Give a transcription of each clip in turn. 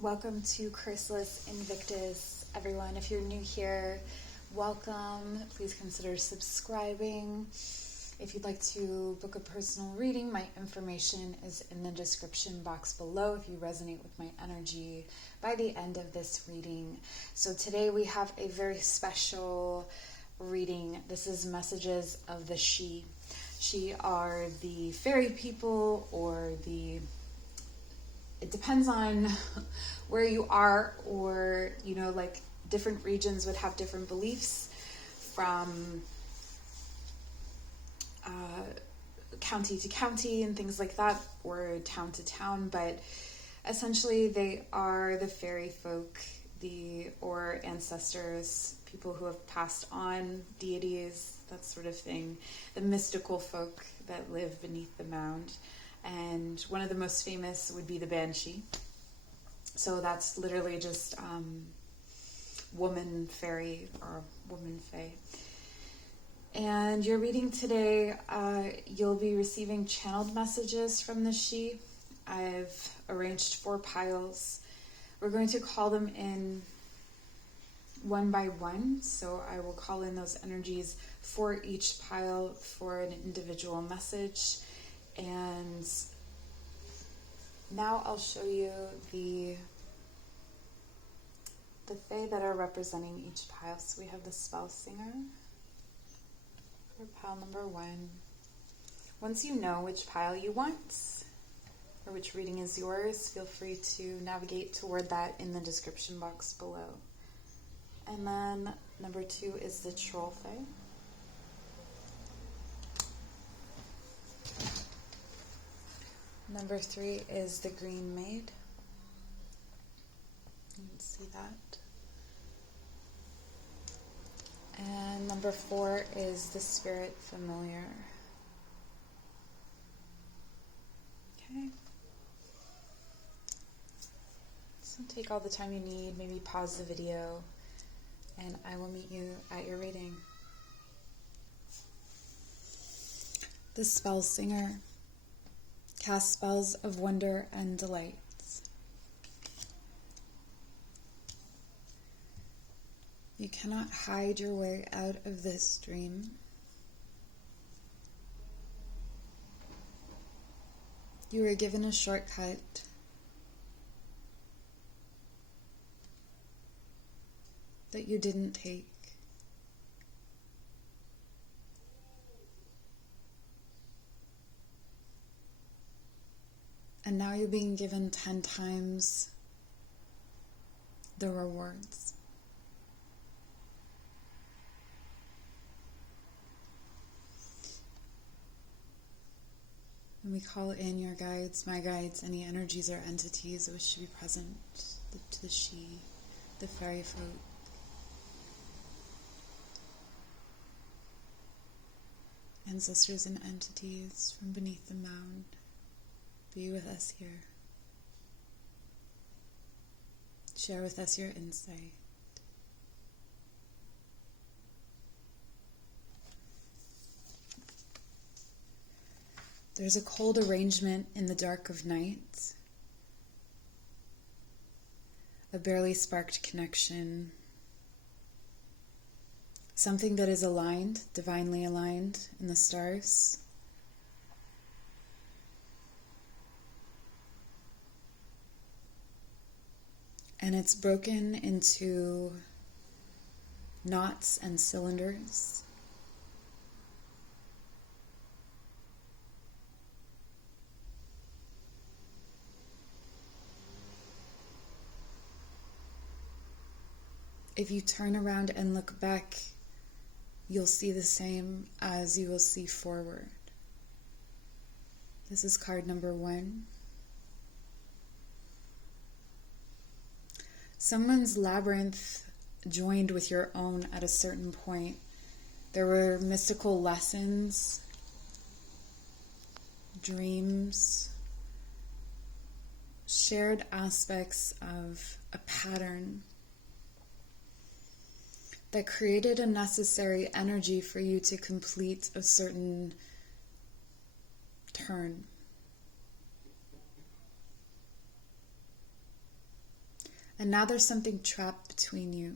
Welcome to Chrysalis Invictus, everyone. If you're new here, welcome. Please consider subscribing. If you'd like to book a personal reading, my information is in the description box below if you resonate with my energy by the end of this reading. So today we have a very special reading. This is Messages of the She. She are the fairy people, or it depends on where you are, or, like different regions would have different beliefs from county to county and things like that, or town to town, but essentially they are the fairy folk, or ancestors, people who have passed on, deities, that sort of thing, the mystical folk that live beneath the mound. And one of the most famous would be the Banshee. So that's literally just woman fairy or woman fae. And your reading today, you'll be receiving channeled messages from the She. I've arranged 4 piles. We're going to call them in one by one. So I will call in those energies for each pile for an individual message. And now I'll show you the fae that are representing each pile. So we have the Spell Singer for pile number 1. Once you know which pile you want or which reading is yours, feel free to navigate toward that in the description box below. And then number 2 is the Troll Fae. Number 3 is the Green Maid. You can see that. And number 4 is the Spirit Familiar. Okay. So take all the time you need, maybe pause the video, and I will meet you at your reading. The Spell Singer. Cast spells of wonder and delight. You cannot hide your way out of this dream. You were given a shortcut. That you didn't take. And now you're being given 10 times the rewards. And we call in your guides, my guides, any energies or entities that wish to be present to the She, the fairy folk. Ancestors and entities from beneath the mound. Be with us here. Share with us your insight. There's a cold arrangement in the dark of night. A barely sparked connection. Something that is aligned, divinely aligned in the stars. And it's broken into knots and cylinders. If you turn around and look back, you'll see the same as you will see forward. This is card number 1. Someone's labyrinth joined with your own at a certain point. There were mystical lessons, dreams, shared aspects of a pattern that created a necessary energy for you to complete a certain turn. And now there's something trapped between you.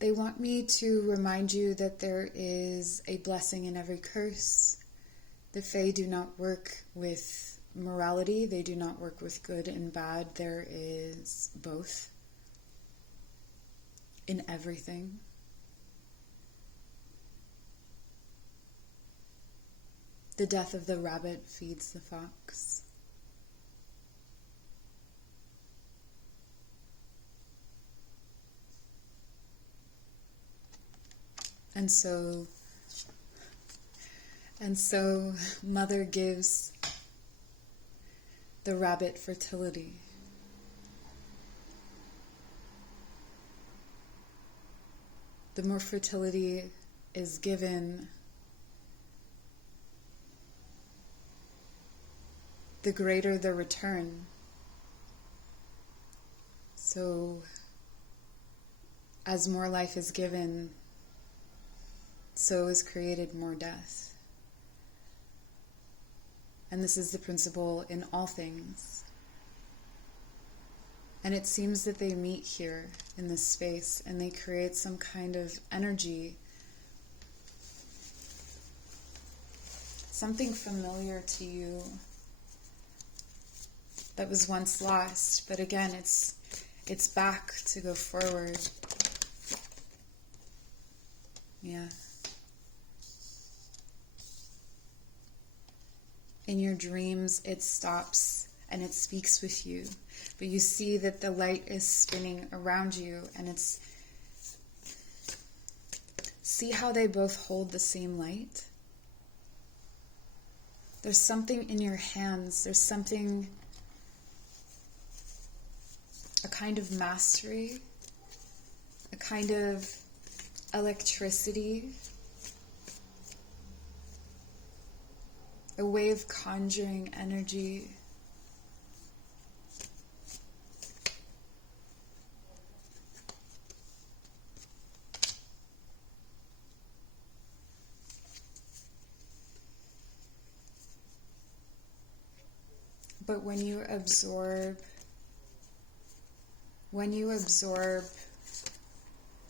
They want me to remind you that there is a blessing in every curse. The Fae do not work with morality. They do not work with good and bad. There is both in everything. The death of the rabbit feeds the fox. And so Mother gives the rabbit fertility. The more fertility is given, the greater the return. So, as more life is given, so is created more death. And this is the principle in all things. And it seems that they meet here in this space and they create some kind of energy, something familiar to you that was once lost, but again, it's back to go forward. Yeah. In your dreams, it stops and it speaks with you. But you see that the light is spinning around you, and it's... See how they both hold the same light? There's something in your hands. There's something... a kind of mastery, a kind of electricity, a way of conjuring energy. But when you absorb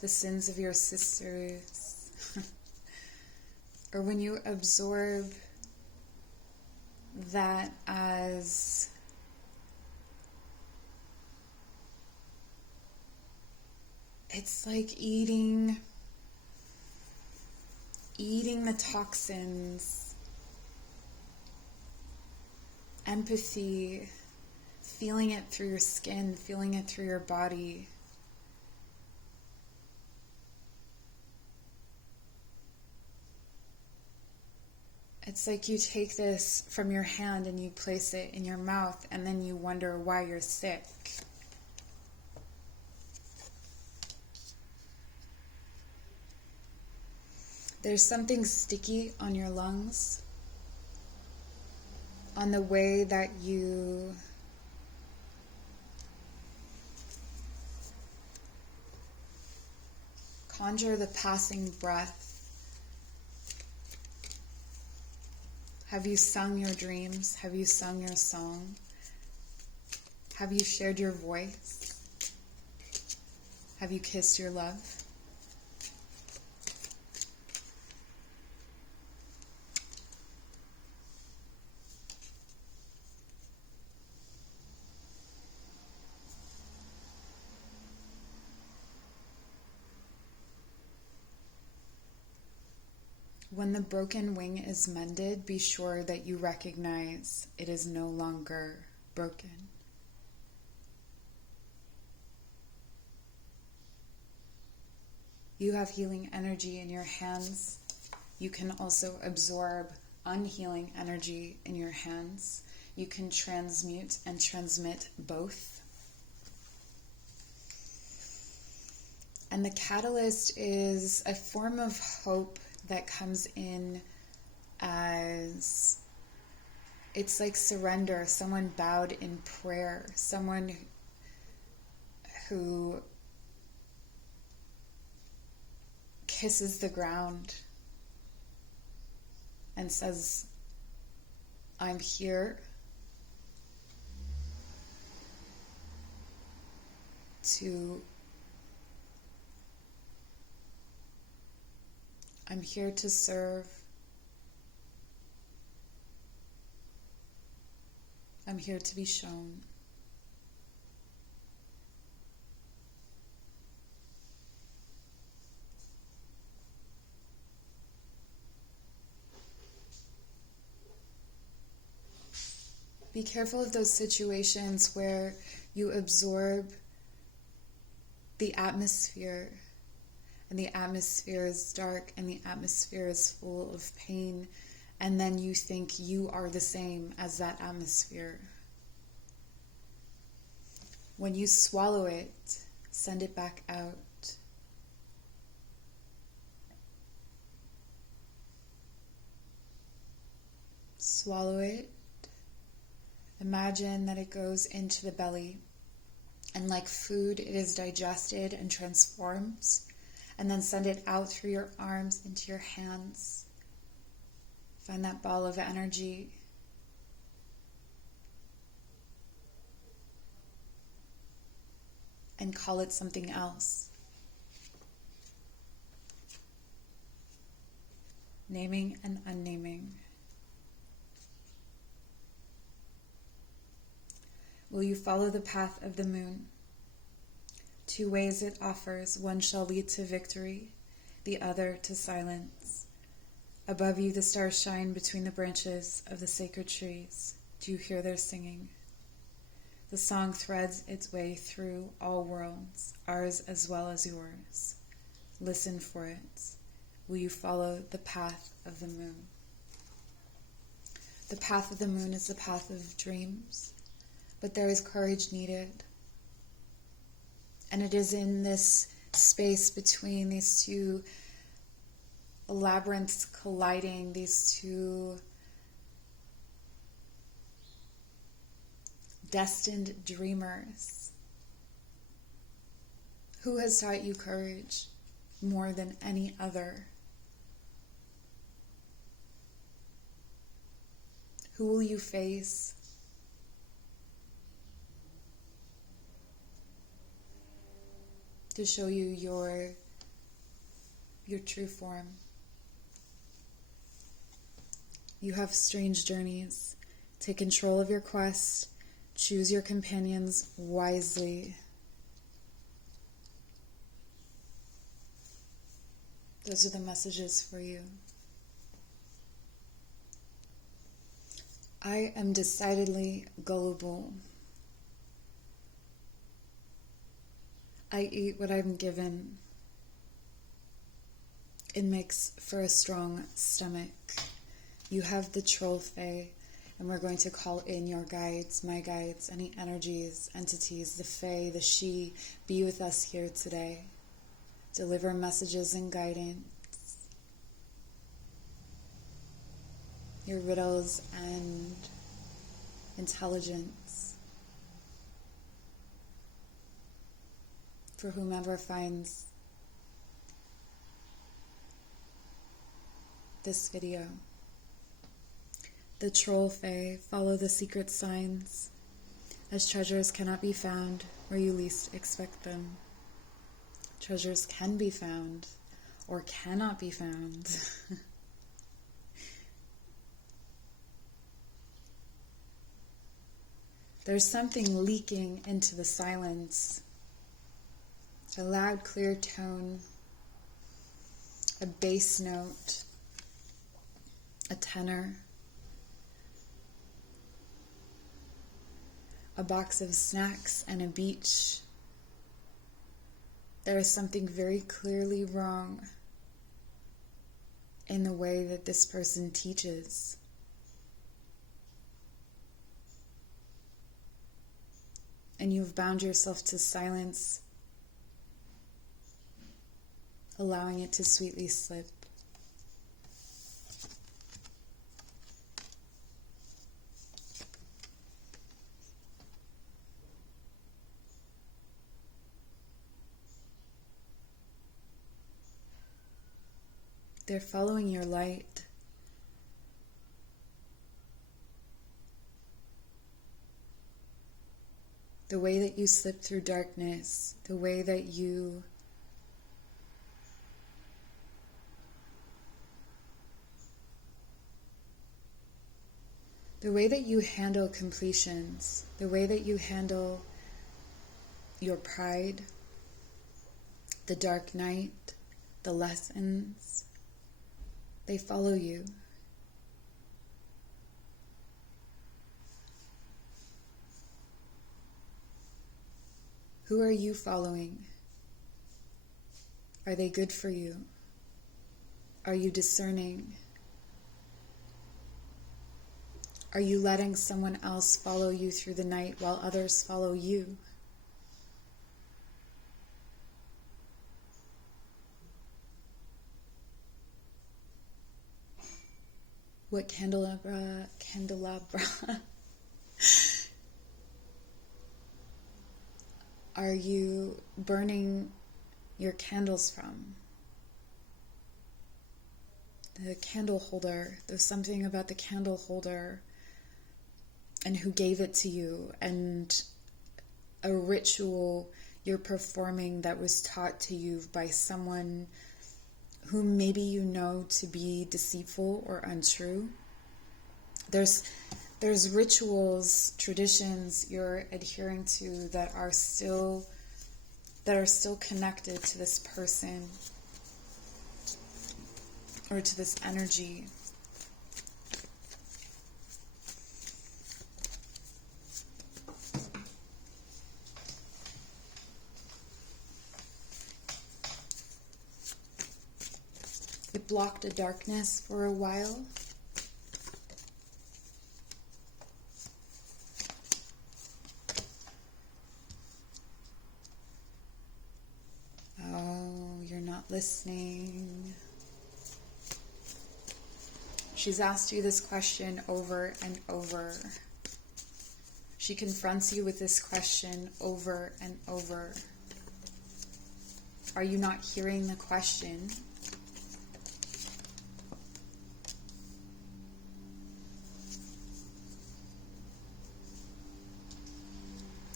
the sins of your sisters, or when you absorb that as it's like eating the toxins, empathy, feeling it through your skin, feeling it through your body. It's like you take this from your hand and you place it in your mouth, and then you wonder why you're sick. There's something sticky on your lungs, on the way that you conjure the passing breath. Have you sung your dreams? Have you sung your song? Have you shared your voice? Have you kissed your love? When the broken wing is mended, be sure that you recognize it is no longer broken. You have healing energy in your hands. You can also absorb unhealing energy in your hands. You can transmute and transmit both. And the catalyst is a form of hope that comes in as, it's like surrender, someone bowed in prayer, someone who kisses the ground and says, I'm here to serve. I'm here to be shown. Be careful of those situations where you absorb the atmosphere, and the atmosphere is dark, and the atmosphere is full of pain, and then you think you are the same as that atmosphere. When you swallow it, send it back out. Swallow it. Imagine that it goes into the belly, and like food, it is digested and transforms, and then send it out through your arms into your hands. Find that ball of energy. And call it something else. Naming and unnaming. Will you follow the path of the moon? 2 ways it offers, one shall lead to victory, the other to silence. Above you the stars shine between the branches of the sacred trees. Do you hear their singing? The song threads its way through all worlds, ours as well as yours. Listen for it. Will you follow the path of the moon? The path of the moon is the path of dreams, but there is courage needed. And it is in this space between these two labyrinths colliding, these two destined dreamers. Who has taught you courage more than any other? Who will you face? To show you your true form. You have strange journeys. Take control of your quest. Choose your companions wisely. Those are the messages for you. I am decidedly gullible. I eat what I'm given. It makes for a strong stomach. You have the Troll Fae, and we're going to call in your guides, my guides, any energies, entities, the Fae, the She, be with us here today. Deliver messages and guidance. Your riddles and intelligence. For whomever finds this video. The Troll Fae follow the secret signs, as treasures cannot be found where you least expect them. Treasures can be found, or cannot be found. There's something leaking into the silence. A loud, clear tone, a bass note, a tenor, a box of snacks, and a beach. There is something very clearly wrong in the way that this person teaches. And you've bound yourself to silence, allowing it to sweetly slip. They're following your light. the way that you slip through darkness, the way that you handle completions, the way that you handle your pride, the dark night, the lessons, they follow you. Who are you following? Are they good for you? Are you discerning? Are you letting someone else follow you through the night while others follow you? What candelabra are you burning your candles from? The candle holder. There's something about the candle holder and who gave it to you, and a ritual you're performing that was taught to you by someone who maybe you know to be deceitful or untrue. There's rituals, traditions you're adhering to that are still connected to this person or to this energy. It blocked a darkness for a while. Oh, you're not listening. She's asked you this question over and over. She confronts you with this question over and over. Are you not hearing the question?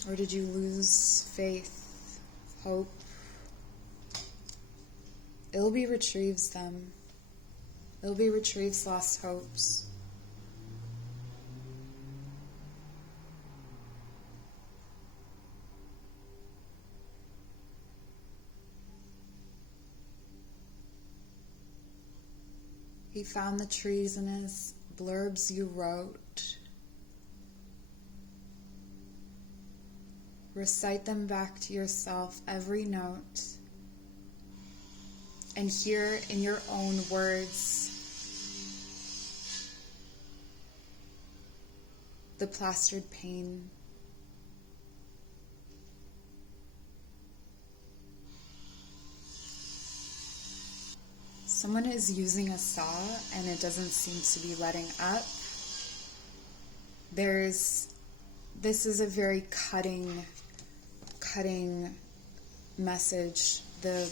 Or did you lose faith, hope? Ilby retrieves them. Ilby retrieves lost hopes. He found the treasonous blurbs you wrote. Recite them back to yourself, every note, and hear in your own words the plastered pain. Someone is using a saw and it doesn't seem to be letting up. This is a very cutting message. The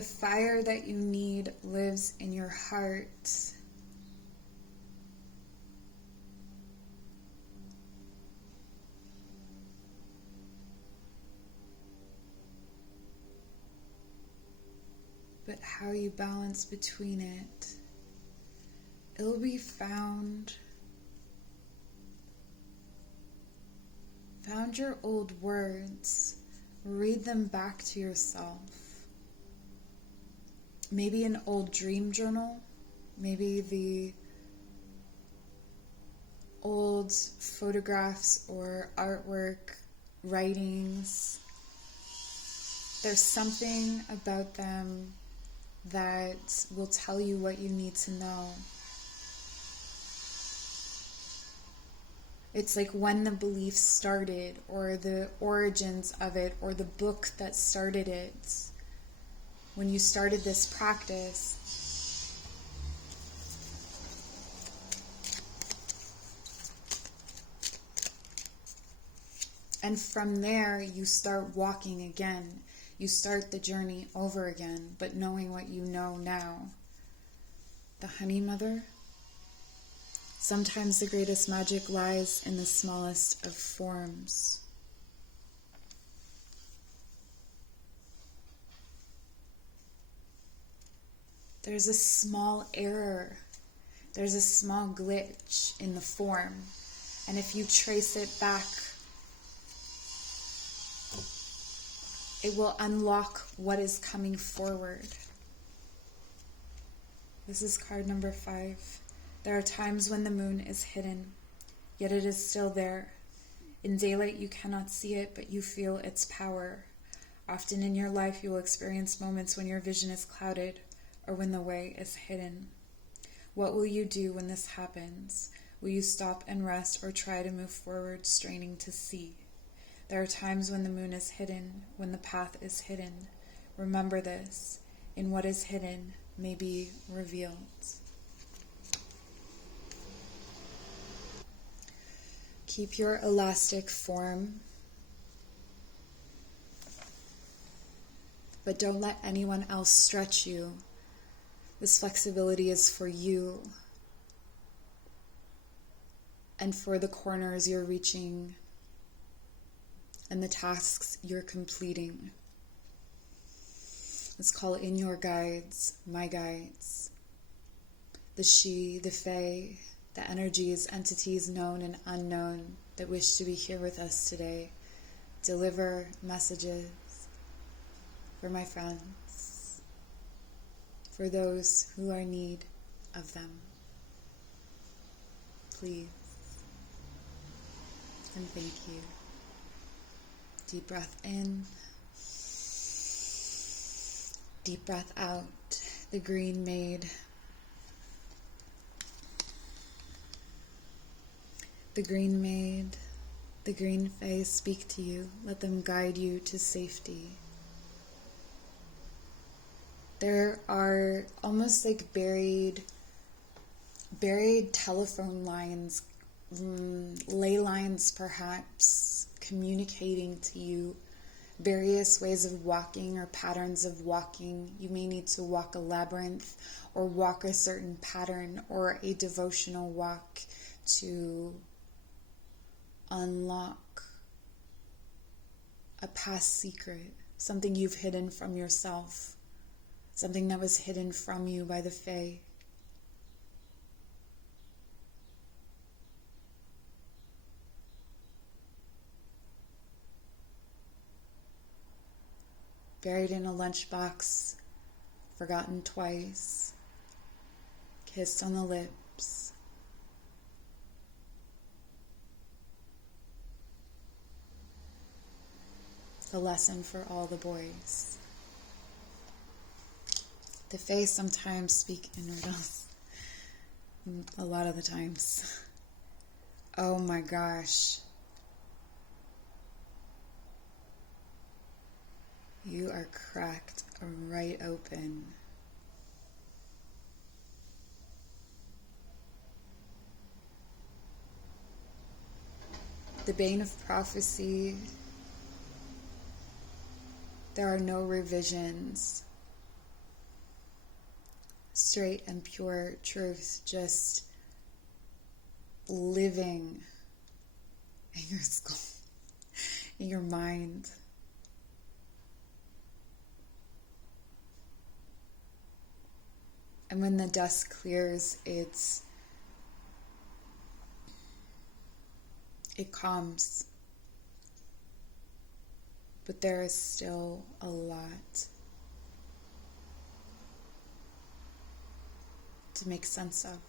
fire that you need lives in your heart. But how you balance between it. It'll be found your old words. Read them back to yourself. Maybe an old dream journal. Maybe the old photographs or artwork, writings. There's something about them that will tell you what you need to know. It's like when the belief started, or the origins of it, or the book that started it. When you started this practice, and from there you start walking again. You start the journey over again, but knowing what you know now. The honey mother Sometimes the greatest magic lies in the smallest of forms. There's a small error. There's a small glitch in the form. And if you trace it back, it will unlock what is coming forward. This is card number 5. There are times when the moon is hidden, yet it is still there. In daylight you cannot see it, but you feel its power. Often in your life you will experience moments when your vision is clouded or when the way is hidden. What will you do when this happens? Will you stop and rest or try to move forward, straining to see? There are times when the moon is hidden, when the path is hidden. Remember this, in what is hidden may be revealed. Keep your elastic form, but don't let anyone else stretch you. This flexibility is for you and for the corners you're reaching and the tasks you're completing. Let's call in your guides, my guides, the she, the fae, the energies, entities known and unknown that wish to be here with us today. Deliver messages for my friends, for those who are in need of them. Please and thank you. Deep breath in, deep breath out. The Green Maid. The Green Maid, the Green Fae speak to you. Let them guide you to safety. There are almost like buried telephone lines, ley lines perhaps, communicating to you various ways of walking or patterns of walking. You may need to walk a labyrinth or walk a certain pattern or a devotional walk to unlock a past secret, something you've hidden from yourself, something that was hidden from you by the Fae. Buried in a lunchbox, forgotten twice, kissed on the lips. The lesson for all the boys. The Fae sometimes speak in riddles. A lot of the times. Oh my gosh. You are cracked right open. The bane of prophecy. There are no revisions. Straight and pure truth, just living in your skull, in your mind. And when the dust clears, it calms. But there is still a lot to make sense of.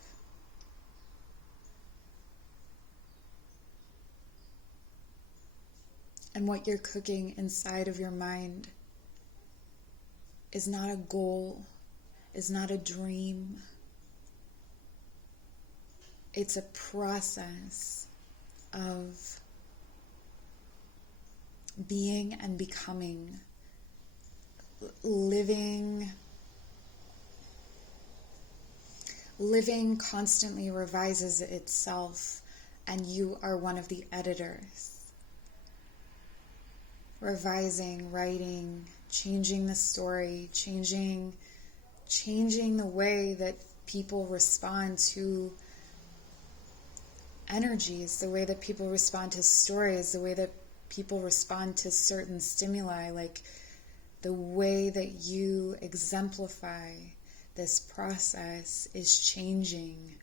And what you're cooking inside of your mind is not a goal, is not a dream. It's a process of being and becoming, living constantly revises itself, and you are one of the editors. Revising, writing, changing the story, changing the way that people respond to energies, the way that people respond to stories, the way that people respond to certain stimuli, like the way that you exemplify this process is changing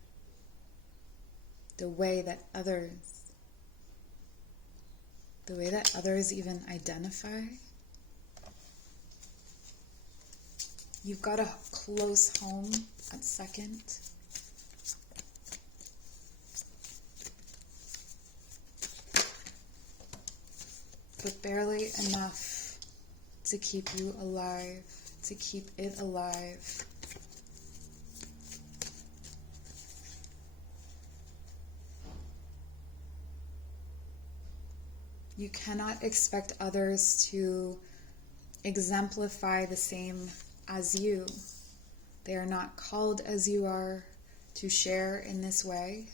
the way that others even identify. You've got a close home at second. But barely enough to keep you alive, to keep it alive. You cannot expect others to exemplify the same as you. They are not called as you are to share in this way.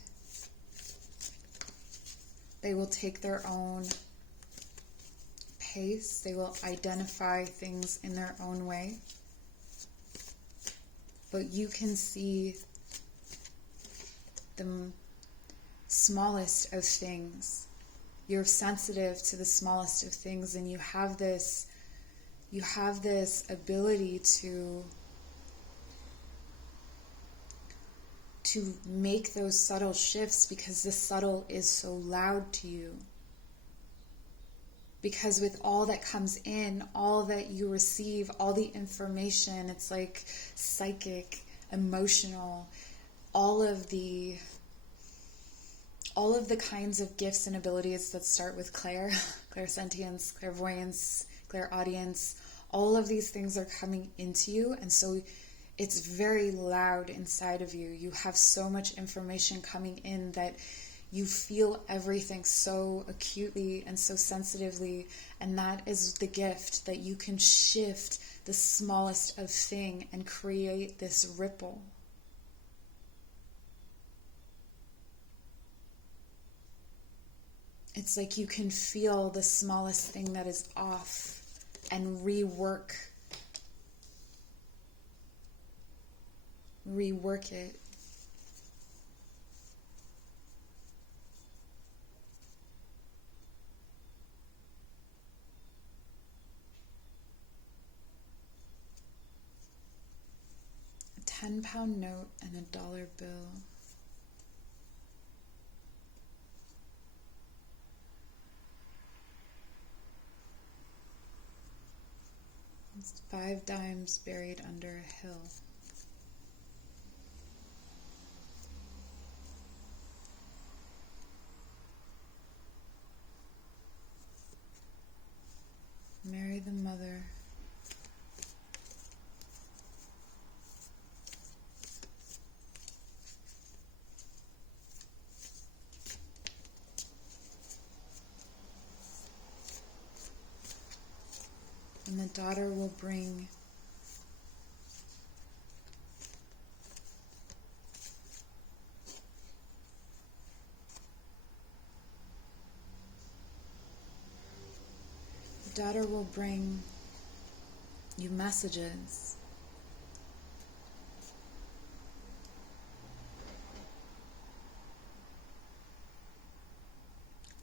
They will take their own pace. They will identify things in their own way. But you can see the smallest of things. You're sensitive to the smallest of things, and you have this ability to make those subtle shifts, because the subtle is so loud to you. Because with all that comes in, all that you receive, all the information, it's like psychic, emotional, all of the kinds of gifts and abilities that start with clairsentience, clairvoyance, clairaudience, all of these things are coming into you, and so it's very loud inside of you. You have so much information coming in that you feel everything so acutely and so sensitively, and that is the gift, that you can shift the smallest of thing and create this ripple. It's like you can feel the smallest thing that is off and rework it. A 10-pound note and a dollar bill. It's 5 dimes buried under a hill. Mary the Mother. And the daughter will bring you messages.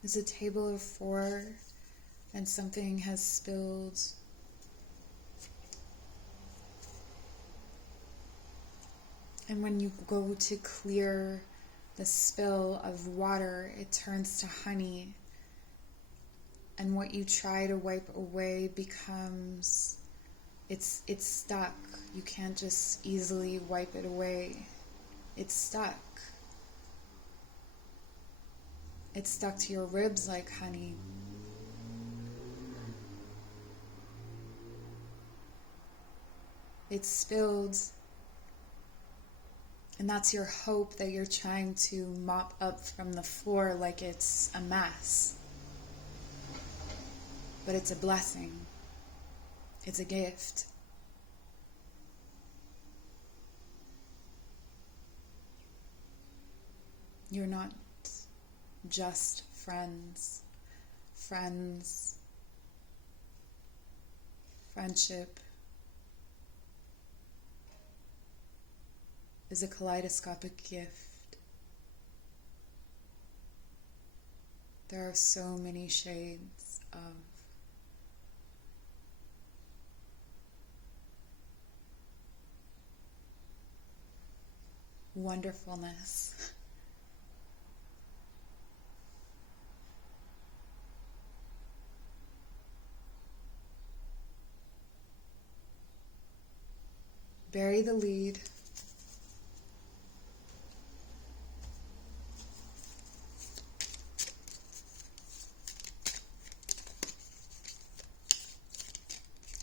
There's a table of 4 and something has spilled. And when you go to clear the spill of water, it turns to honey. And what you try to wipe away becomes, it's stuck. You can't just easily wipe it away. It's stuck. It's stuck to your ribs like honey. It's spilled. And that's your hope that you're trying to mop up from the floor like it's a mess. But it's a blessing. It's a gift. You're not just friends. Friendship is a kaleidoscopic gift. There are so many shades of wonderfulness. Bury the lead.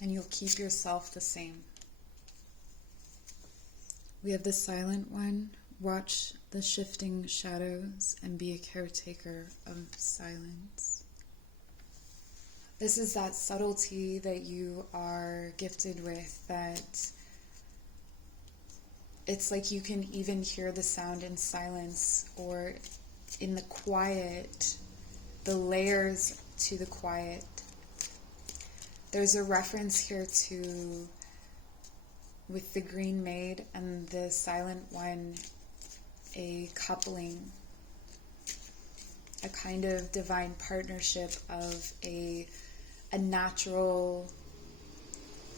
And you'll keep yourself the same. We have the silent one. Watch the shifting shadows and be a caretaker of silence. This is that subtlety that you are gifted with, that it's like you can even hear the sound in silence or in the quiet, the layers to the quiet. There's a reference here to, with the Green Maid and the Silent One, a coupling, a kind of divine partnership of a natural,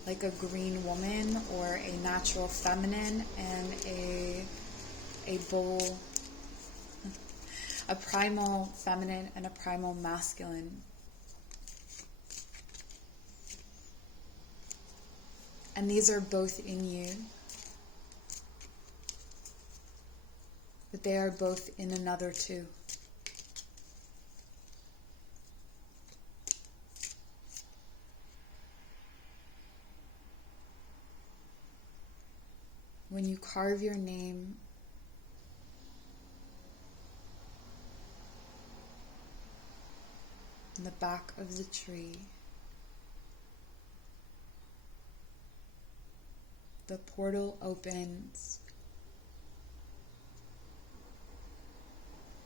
like a green woman, or a natural feminine and a bull, a primal feminine and a primal masculine. And these are both in you, but they are both in another too. When you carve your name in the back of the tree, the portal opens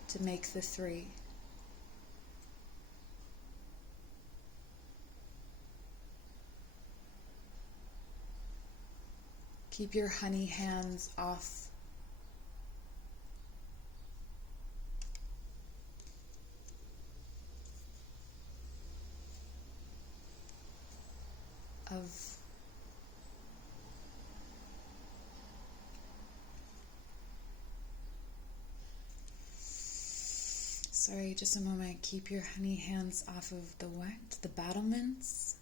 to make the three. Keep your honey hands off of sorry, just a moment. Keep your honey hands off of the what? The battlements?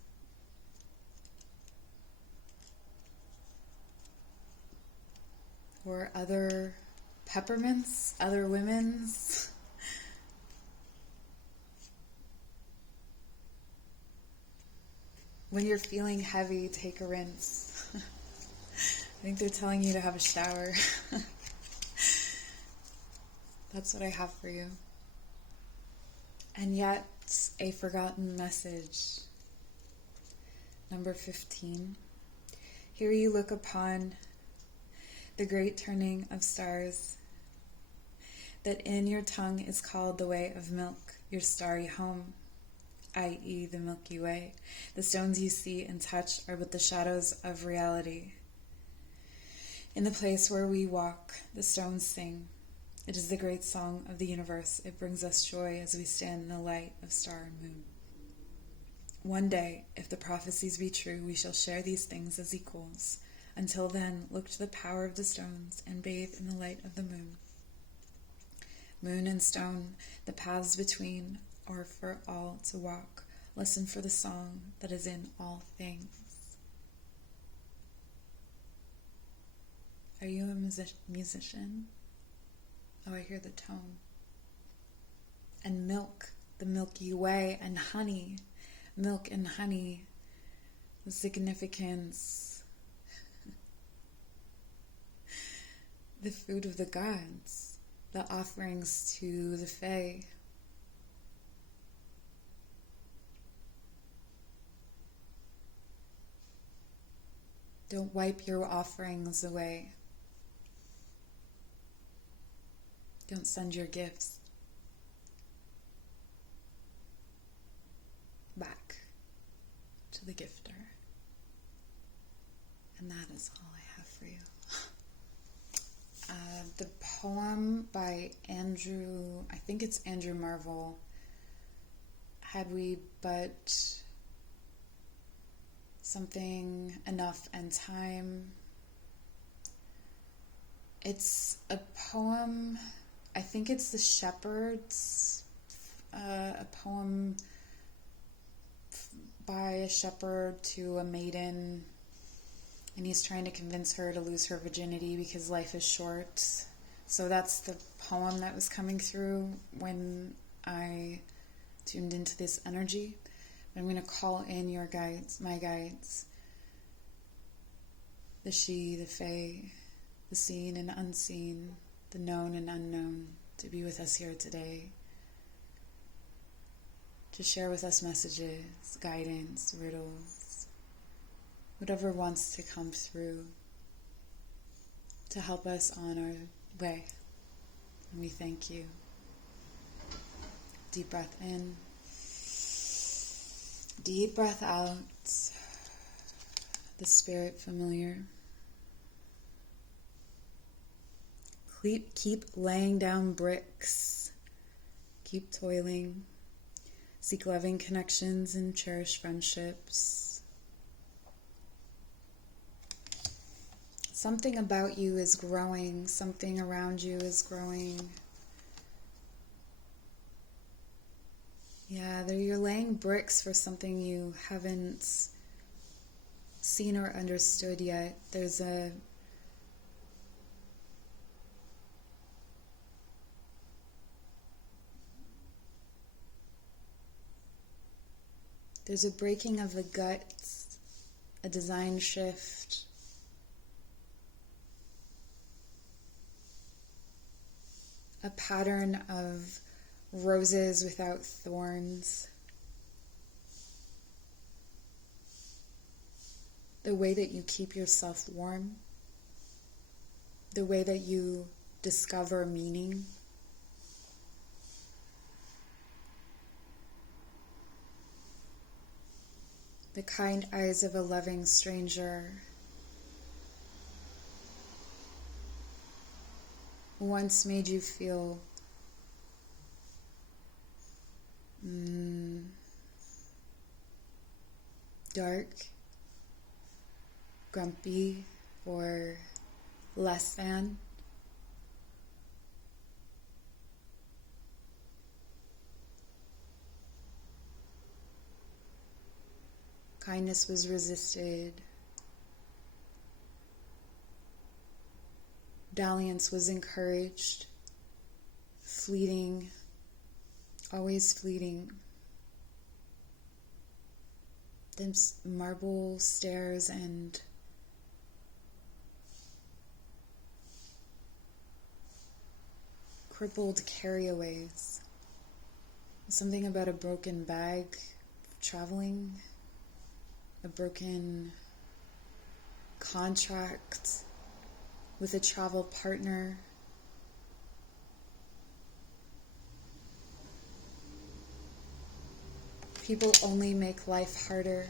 Or other peppermints? Other women's? When you're feeling heavy, take a rinse. I think they're telling you to have a shower. That's what I have for you. And yet, a forgotten message. Number 15. Here you look upon the great turning of stars, that in your tongue is called the way of milk, your starry home, i.e. the Milky Way. The stones you see and touch are but the shadows of reality. In the place where we walk, the stones sing. It is the great song of the universe. It brings us joy as we stand in the light of star and moon. One day, if the prophecies be true, we shall share these things as equals. Until then, look to the power of the stones and bathe in the light of the moon. Moon and stone, the paths between are for all to walk. Listen for the song that is in all things. Are you a musician? Oh, I hear the tone. And milk, the Milky Way, and honey, milk and honey, the significance, the food of the gods, the offerings to the Fae. Don't wipe your offerings away. Don't send your gifts back to the gifter. And that is all I have for you. The poem by Andrew, I think it's Andrew Marvell, had we but something, enough, and time. It's a poem, I think it's The Shepherds, a poem by a shepherd to a maiden, and he's trying to convince her to lose her virginity because life is short. So that's the poem that was coming through when I tuned into this energy. I'm going to call in your guides, my guides, the she, the fae, the seen and unseen, the known and unknown, to be with us here today, to share with us messages, guidance, riddles, whatever wants to come through to help us on our way. And we thank you. Deep breath in. Deep breath out. The spirit familiar. Keep laying down bricks. Keep toiling. Seek loving connections and cherish friendships. Something about you is growing. Something around you is growing. Yeah, you're laying bricks for something you haven't seen or understood yet. There's a breaking of the guts, a design shift. A pattern of roses without thorns. The way that you keep yourself warm. The way that you discover meaning. The kind eyes of a loving stranger. Once made you feel dark, grumpy, or less than. Kindness was resisted. Dalliance was encouraged. Fleeting, always fleeting. Then marble stairs and crippled carryaways. Something about a broken bag, traveling, a broken contract with a travel partner. People only make life harder.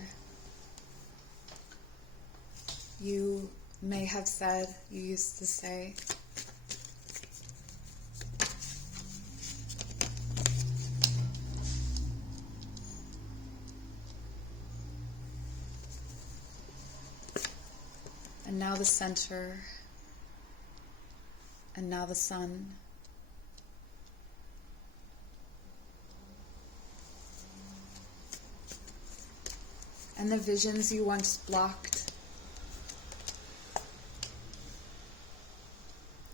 You may have said, you used to say, and now the center, and now the sun. And the visions you once blocked,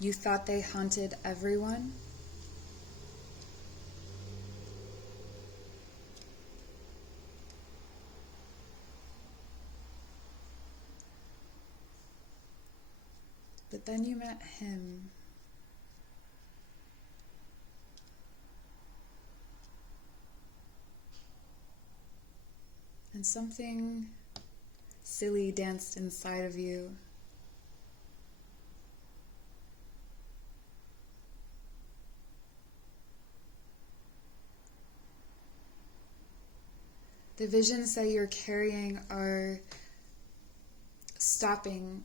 you thought they haunted everyone? But then you met him. And something silly danced inside of you. The visions that you're carrying are stopping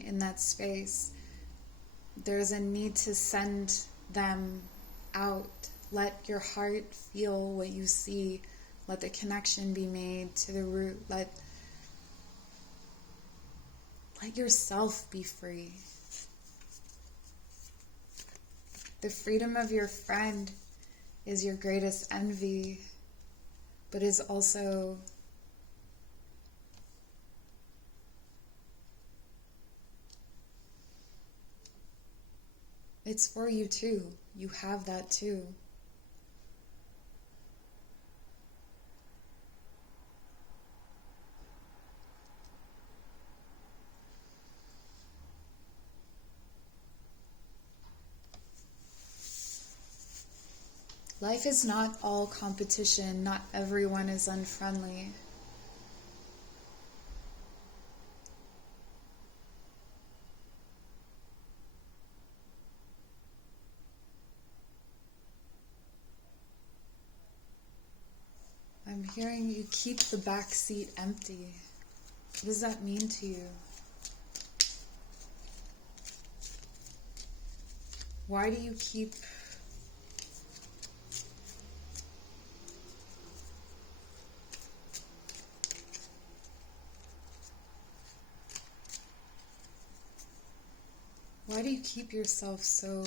in that space. There's a need to send them out Let your heart feel what you see. Let the connection be made to the root. Let yourself be free. The freedom of your friend is your greatest envy, but is also it's for you too. You have that too. Life is not all competition. Not everyone is unfriendly. I'm hearing you keep the back seat empty. What does that mean to you? Why do you keep yourself so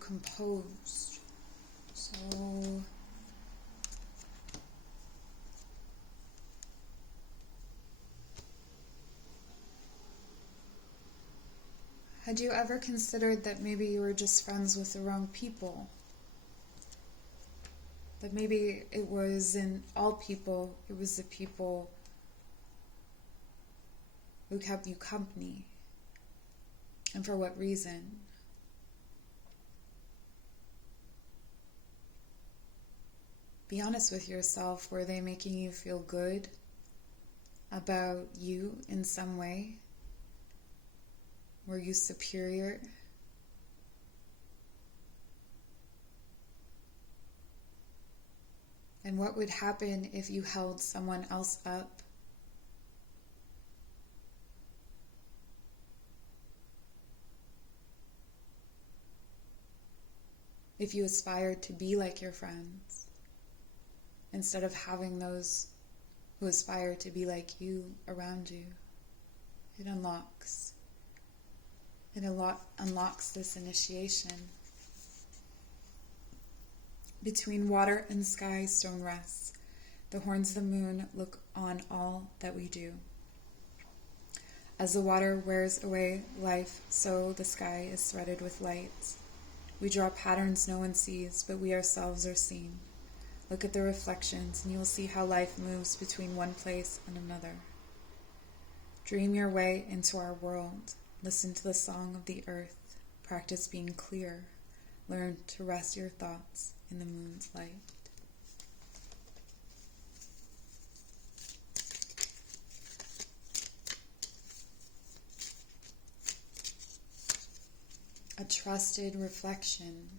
composed? Had you ever considered that maybe you were just friends with the wrong people? That maybe it wasn't all people, it was the people who kept you company. And for what reason? Be honest with yourself. Were they making you feel good about you in some way? Were you superior? And what would happen if you held someone else up? If you aspired to be like your friends, instead of having those who aspire to be like you around you, it unlocks this initiation. Between water and sky, stone rests. The horns of the moon look on all that we do. As the water wears away life, so the sky is threaded with light. We draw patterns no one sees, but we ourselves are seen. Look at the reflections, and you will see how life moves between one place and another. Dream your way into our world. Listen to the song of the earth. Practice being clear. Learn to rest your thoughts in the moon's light. A trusted reflection.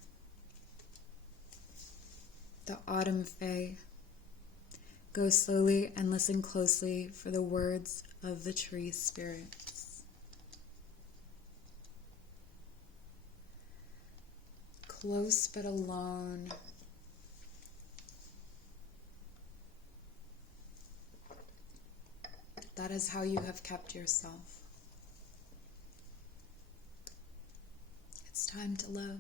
The autumn fae. Go slowly and listen closely for the words of the tree spirits. Close but alone. That is how you have kept yourself. It's time to love.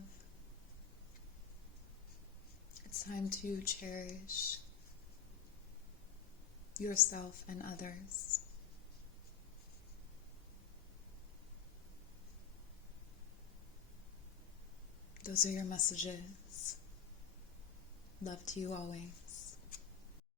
It's time to cherish yourself and others. Those are your messages. Love to you always.